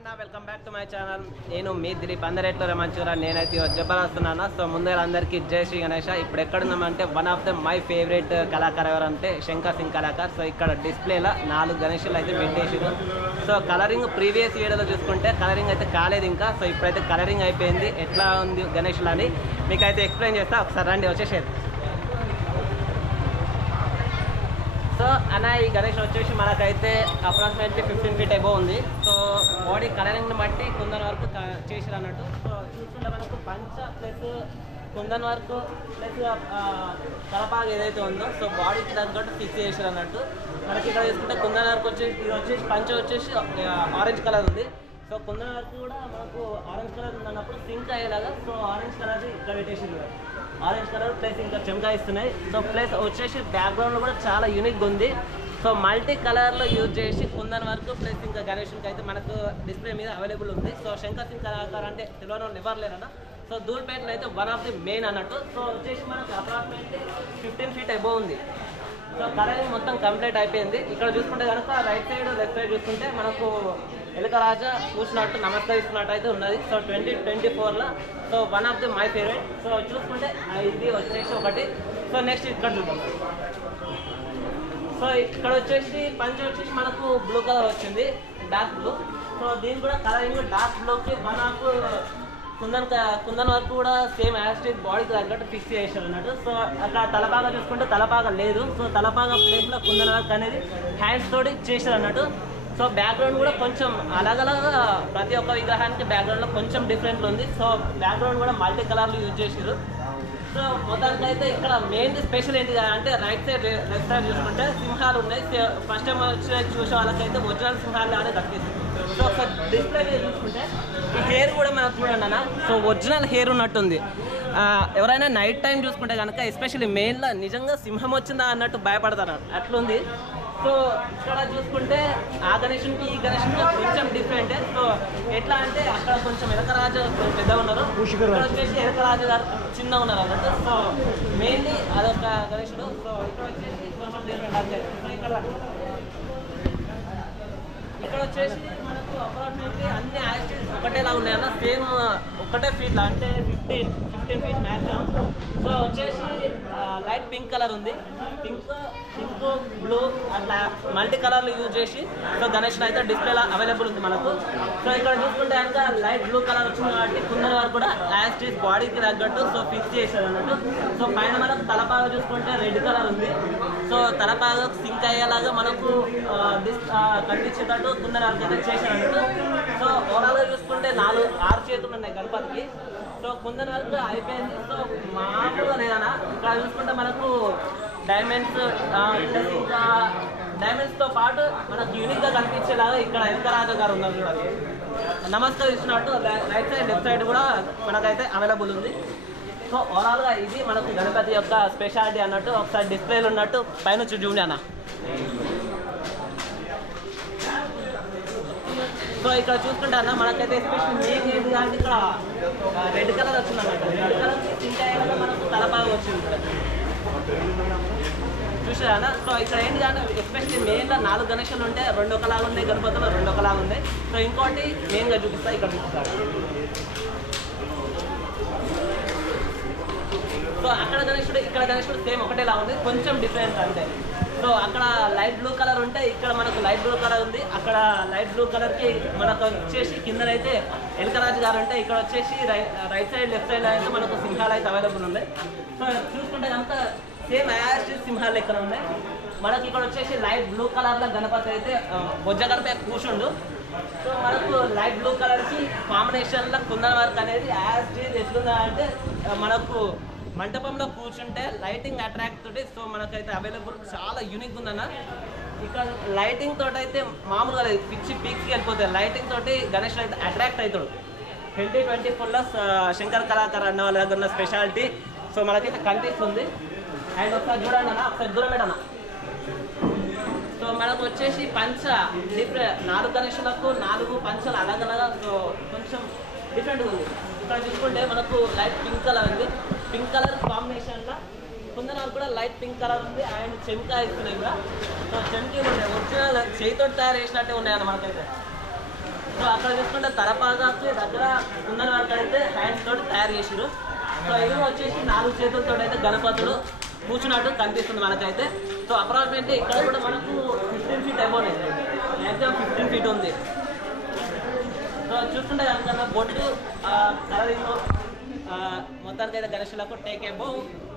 అన్న welcome back to my channel. నేను మీ దిలీప్ అందరెట్లో మంచిగా నేనైతే చెప్పాలనుస్తున్నాను. సో ముందుగా అందరికీ జై శ్రీ గణేష. ఇప్పుడు ఎక్కడున్నామంటే one of the my favourite కళాకారు ఎవరంటే శంకర్ సింగ్ కళాకార్. సో ఇక్కడ డిస్ప్లేలో 4 గణేషులు అయితే పెట్టేసారు. సో కలరింగ్ ప్రీవియస్ వీడియోలో చూసుకుంటే కలరింగ్ అయితే కాలేదు ఇంకా. సో ఇప్పుడైతే కలరింగ్ అయిపోయింది. ఎట్లా ఉంది గణేషులు అని మీకైతే ఎక్స్ప్లెయిన్ చేస్తా. ఒకసారి రండి వచ్చేసేది. సో అన్న ఈ గణేష్ వచ్చేసి మనకైతే అప్రాక్సిమేట్లీ 15 ఫీట్ అబోవ్ ఉంది. సో బాడీ కలరింగ్ని బట్టి కుందన్ వరకు చేసారు అన్నట్టు. సో చూసుకుంటే మనకు పంచ ప్లస్ కుందన్ వరకు ప్లస్ తలపాగా ఏదైతే ఉందో సో బాడీకి తగ్గట్టు ఫిక్స్ చేసారు అన్నట్టు. మనకి ఇక్కడ చూసుకుంటే కుందన్ వరకు వచ్చేసి ఇది వచ్చేసి పంచ వచ్చేసి ఆరెంజ్ కలర్ ఉంది. సో కుందన్ వరకు కూడా మనకు ఆరెంజ్ కలర్ ఉందన్నప్పుడు సింక్ అయ్యేలాగా సో ఆరెంజ్ కలర్ ఇక్కడ పెట్టేసింది. ఆరెంజ్ కలర్ ప్లస్ ఇంకా చెమకా ఇస్తున్నాయి. సో ప్లస్ వచ్చేసి బ్యాక్గ్రౌండ్లో కూడా చాలా యూనిక్గా ఉంది. సో మల్టీ కలర్లో యూజ్ చేసి కుందన్ వరకు ప్లస్ ఇంకా గణేష్కి అయితే మనకు డిస్ప్లే మీద అవైలబుల్ ఉంది. సో శంకర్ సింగ్ కళాకారు అంటే తెలియని వాళ్ళు ఎవరు లేరన్న. సో ధూల్పేటలో అయితే వన్ ఆఫ్ ది మెయిన్ అన్నట్టు. సో వచ్చేసి మనకు అప్రాక్సిమేట్లీ 15 ఫీట్ అబోవ్ ఉంది. సో కలరింగ్ మొత్తం కంప్లీట్ అయిపోయింది. ఇక్కడ చూసుకుంటే కనుక రైట్ సైడ్ లెఫ్ట్ సైడ్ చూసుకుంటే మనకు ఎలుకరాజా కూర్చున్నట్టు నమస్కరిస్తున్నట్టు అయితే ఉన్నది. సో 2024లో so one of the my favourite. సో చూసుకుంటే ఇది వచ్చేసి ఒకటి. సో నెక్స్ట్ ఇక్కడ చూద్దాం. సో ఇక్కడ వచ్చేసి పంచ్ వచ్చేసి మనకు బ్లూ కలర్ వచ్చింది, డార్క్ బ్లూ. సో దీని కూడా కలరింగ్ డార్క్ బ్లూకి వన్ ఆఫ్ కుందన్ వరకు కూడా సేమ్ యాస్టిక్ బాడీకి తగ్గట్టు ఫిక్స్ చేశారు అన్నట్టు. సో అక్కడ తలపాగా చూసుకుంటే తలపాగా లేదు. సో తలపాగా ప్లేస్లో కుందన్ వర్క్ అనేది హ్యాండ్స్ తోటి చేశారు అన్నట్టు. సో బ్యాక్గ్రౌండ్ కూడా కొంచెం అలాగలాగా ప్రతి ఒక్క విగ్రహానికి బ్యాక్గ్రౌండ్లో కొంచెం డిఫరెంట్ ఉంది. సో బ్యాక్గ్రౌండ్ కూడా మల్టీ కలర్లు యూజ్ చేసారు. సో మొత్తానికి అయితే ఇక్కడ మెయిన్ స్పెషల్ ఏంటి అంటే రైట్ సైడ్ లెఫ్ట్ సైడ్ చూసుకుంటే సింహాలు ఉన్నాయి. ఫస్ట్ టైం వచ్చి చూసే వాళ్ళకైతే ఒరిజినల్ సింహాలు లానే కనిపిస్తుంది. సో ఒకసారి డిస్ప్లే మీద చూసుకుంటే ఈ హెయిర్ కూడా మనం చూడండి అన్న. సో ఒరిజినల్ హెయిర్ ఉన్నట్టుంది. ఎవరైనా నైట్ టైం చూసుకుంటే కనుక ఎస్పెషల్లీ మెయిన్లో నిజంగా సింహం వచ్చిందా అన్నట్టు భయపడతారు, అట్లుంది. సో ఇక్కడ చూసుకుంటే ఆ గణేషునికి ఈ గణేషునికి కొంచెం డిఫరెంటే. సో ఎట్లా అంటే అక్కడ కొంచెం ఎలకరాజు పెద్ద ఉన్నారు, ఇక్కడ వచ్చేసి ఎలకరాజు గారు చిన్న ఉన్నారు అన్నట్టు. సో మెయిన్లీ అదొక గణేషుడు. సో ఇక్కడ వచ్చేసి కొంచెం డిఫరెంట్ అంటే ఇక్కడ వచ్చేసి మనకు అప్రాక్సిమేట్లీ అన్ని యాక్టివిటీస్ ఒకటేలా ఉన్నాయన్న. సేమ్ ఒకటే ఫీట్లో అంటే 15 ఫీట్ మ్యాక్సిమం. సో వచ్చేసి లైట్ పింక్ కలర్ ఉంది. పింక్ బ్లూ అట్లా మల్టీ కలర్లు యూజ్ చేసి సో గణేష్ అయితే డిస్ప్లేలో అవైలబుల్ ఉంది మనకు. సో ఇక్కడ చూసుకుంటే కనుక లైట్ బ్లూ కలర్ వచ్చింది కాబట్టి కుందన్ వరకు కూడా యాస్టిక్ బాడీకి తగ్గట్టు సో ఫిక్స్ చేశారు అన్నట్టు. సో పైన మనకు తలపాగా చూసుకుంటే రెడ్ కలర్ ఉంది. సో తలపాగా సింక్ అయ్యేలాగా మనకు కనిపించేటట్టు కుందన్ వరకు అయితే చేశారు అన్నట్టు. సో ఓవరాల్గా చూసుకుంటే 6 చేతులు ఉన్నాయి గణపతికి. సో కుందన్ వరకు అయిపోయింది. సో మామూలుగా లేదన్నా. ఇక్కడ చూసుకుంటే మనకు డైమండ్స్ ఇంకా డైమండ్స్తో పాటు మనకు యూనిక్గా కనిపించేలాగా ఇక్కడ ఎలకరాజు గారు ఉన్నారు చూడండి, నమస్కరిస్తున్నట్టు. రైట్ సైడ్ లెఫ్ట్ సైడ్ కూడా మనకైతే అవైలబుల్ ఉంది. సో ఓవరాల్గా ఇది మనకు గణపతి యొక్క స్పెషాలిటీ అన్నట్టు. ఒకసారి డిస్ప్లేలు ఉన్నట్టు పైన చూడండి అన్న. సో ఇక్కడ చూసుకుంటే అన్న మనకైతే ఎస్పెషల్ మెయిన్ ఏంటి అంటే ఇక్కడ రెడ్ కలర్ వచ్చింది అన్నట్టు. రెడ్ కలర్ సింక్ అయ్యేలాగా మనకు తలపాగా వచ్చింది చూసారా అన్న. సో ఇక్కడ ఏంటి అంటే ఎస్పెషల్లీ మెయిన్గా 4 గణేషులు ఉంటే 2 ఒకలాగా ఉన్నాయి, గణపతిలో 2 ఒకలాగా ఉన్నాయి. సో ఇంకోటి మెయిన్గా చూపిస్తా, ఇక్కడ చూపిస్తాడు. సో అక్కడ గణేషుడు ఇక్కడ గణేషుడు సేమ్ ఒకటేలా ఉంది, కొంచెం డిఫరెన్స్ అంతే. సో అక్కడ లైట్ బ్లూ కలర్ ఉంటే ఇక్కడ మనకు లైట్ బ్లూ కలర్ ఉంది. అక్కడ లైట్ బ్లూ కలర్కి మనకు వచ్చేసి కిందనైతే ఎలకరాజు గారు ఉంటే ఇక్కడ వచ్చేసి రైట్ సైడ్ లెఫ్ట్ సైడ్ అయితే మనకు సింహాలు అయితే అవైలబుల్ ఉన్నాయి. సో చూసుకుంటే కనుక సేమ్ యాస్టిక్ సింహాలు ఇక్కడ ఉన్నాయి. మనకి ఇక్కడ వచ్చేసి లైట్ బ్లూ కలర్లో గణపతి అయితే బొజ్జ గణపతి కూర్చుండు. సో మనకు లైట్ బ్లూ కలర్కి కాంబినేషన్లో కుందన్ వర్క్ అనేది యాస్టిక్ ఎట్లుందా అంటే మనకు మంటపంలో కూర్చుంటే లైటింగ్ అట్రాక్ట్ తోటి సో మనకైతే అవైలబుల్ చాలా యూనిక్ ఉందన్న. ఇక్కడ లైటింగ్ తోటి అయితే మామూలుగా లేదు, పిచ్చి పీక్స్కి వెళ్ళిపోతాయి. లైటింగ్ తోటి గణేష్ అయితే అట్రాక్ట్ అవుతాడు. 2024లో శంకర్ కళాకారు అన్న వాళ్ళ దగ్గర ఉన్న స్పెషాలిటీ సో మనకైతే కనిపిస్తుంది. అండ్ ఒకసారి చూడండి అన్న, ఒకసారి దూరం పెట్టన్న. సో మనకు వచ్చేసి పంచ డిఫరెంట్ 4 గణేషులకు 4 పంచలు అలాగలాగా సో కొంచెం డిఫరెంట్గా ఉంది. ఇక్కడ చూసుకుంటే మనకు లైట్ పింక్ కలర్ ఉంది. పింక్ కలర్ కాంబినేషన్లో కుందన్ కూడా లైట్ పింక్ కలర్ ఉంది. అండ్ చెంకా ఇస్తున్నాయి కూడా. సో చెంకీలు ఉన్నాయి, ఒరిజినల్ చేతితో తయారు చేసినట్టే ఉన్నాయన్న మనకైతే. సో అక్కడ చూసుకుంటే తలపాగాకి దగ్గర కుందన వరకు అయితే హ్యాండ్స్ తోటి తయారు చేసారు. సో ఇది వచ్చేసి 4 చేతులతో అయితే గణపతుడు కూర్చున్నట్టు కనిపిస్తుంది మనకైతే. సో అప్రాక్సిమేట్లీ ఇక్కడ కూడా మనకు 15 feet అబౌవ్ మ్యాక్సిమం 15 feet ఉంది. సో చూస్తుంటే కనుక బొట్టు కలరింగ్ మొత్తానికి అయితే గణేశులకు టేక్ అబౌ.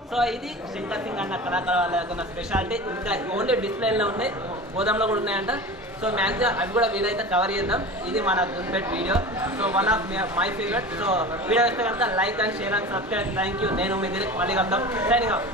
సో ఇది శంకర్ సింగ్ అన్న కళాకారు వాళ్ళ యొక్క స్పెషాలిటీ. ఇంకా ఓన్లీ డిస్ప్లేలో ఉన్నాయి, గోదాంలో కూడా ఉన్నాయంట. సో మ్యాక్సిమం అవి కూడా వీలైతే కవర్ చేద్దాం. ఇది మన గుంపేట్ వీడియో. So one of my favourite. So video వస్తే కనుక like and share and subscribe. Thank you. నేను మీ మళ్ళీ కలుద్దాం. Signing of.